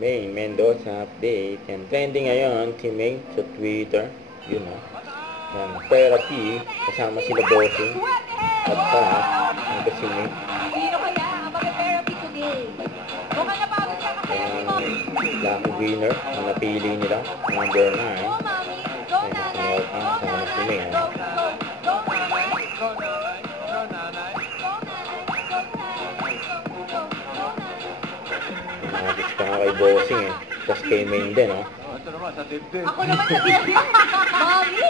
May Mendoza update. Yan, trending ngayon si May sa Twitter. Yun o. Yan, therapy. Kasama sila Bossing. At ang si May. Sino kaya ang mag-therapy today? Mukhang napagod ka kasi mo. Lucky winner. Ang napili nila. Number 9. Go, mami. Go, nanay. Go, nanay. Go, go. Go, nanay. Go, nanay. Go, nanay. Go, nanay. Go, nanay. Go, go. Go, nanay. Nakakit ka nga kay Bossing eh. Tapos kay May din, oh. Ito naman, sa dibdib. Ako naman sa dibdib. Mami.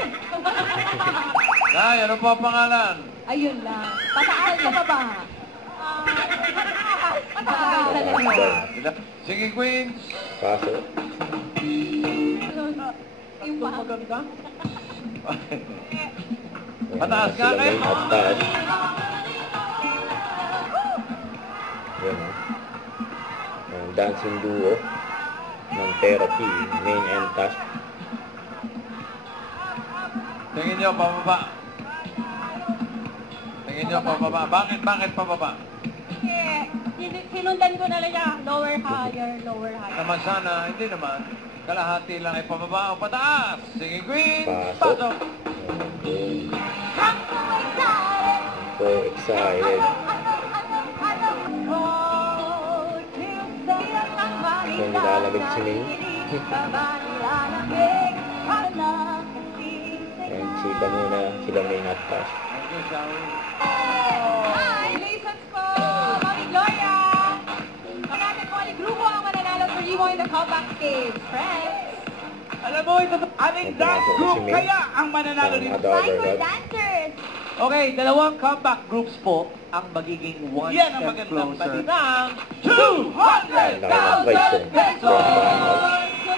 Nay, ano pa ang pangalan? Ayun lang. Pataas ka pa ba? Pataas talaga. Sige, Queens. Kaso, Yung maganda? Pataas ka, sila Nay. May at taas. Yan, oh. Ang dancing duo ng therapy, main and task. Tingin niyo, pababa. Tingin niyo, pababa. Bakit pababa? Sinundan ko na lang siya. Lower, higher, lower, higher. Naman sana, hindi naman. Kalahati lang ay pababa o pataas. Sige, Queens. Pasok. Pasok. So excited. So nilalamig si May. Ayan, chika muna sila May at task. Okay, shall we? Hi! Congratulations po, Mami Gloria! Pagkakit po ni Grupo ang mananalo for Limo in the comeback stage. Friends! Alam mo, ito ating dance group kaya ang mananalo nito. Time for dancers! Okay, dalawang comeback groups po ang magiging one Yan ang step magandang closer balita. ng 200,000 pesos!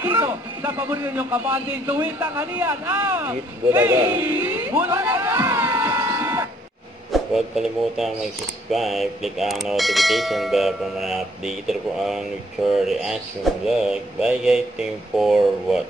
Dito, sa paborito niyong kabanding tuwing tanghalian ang Eat Bulaga. Bulaga! Huwag kalimutan mag-subscribe, click ang notification bell para mga update po ang future reaction vlog. Bye guys, team for what?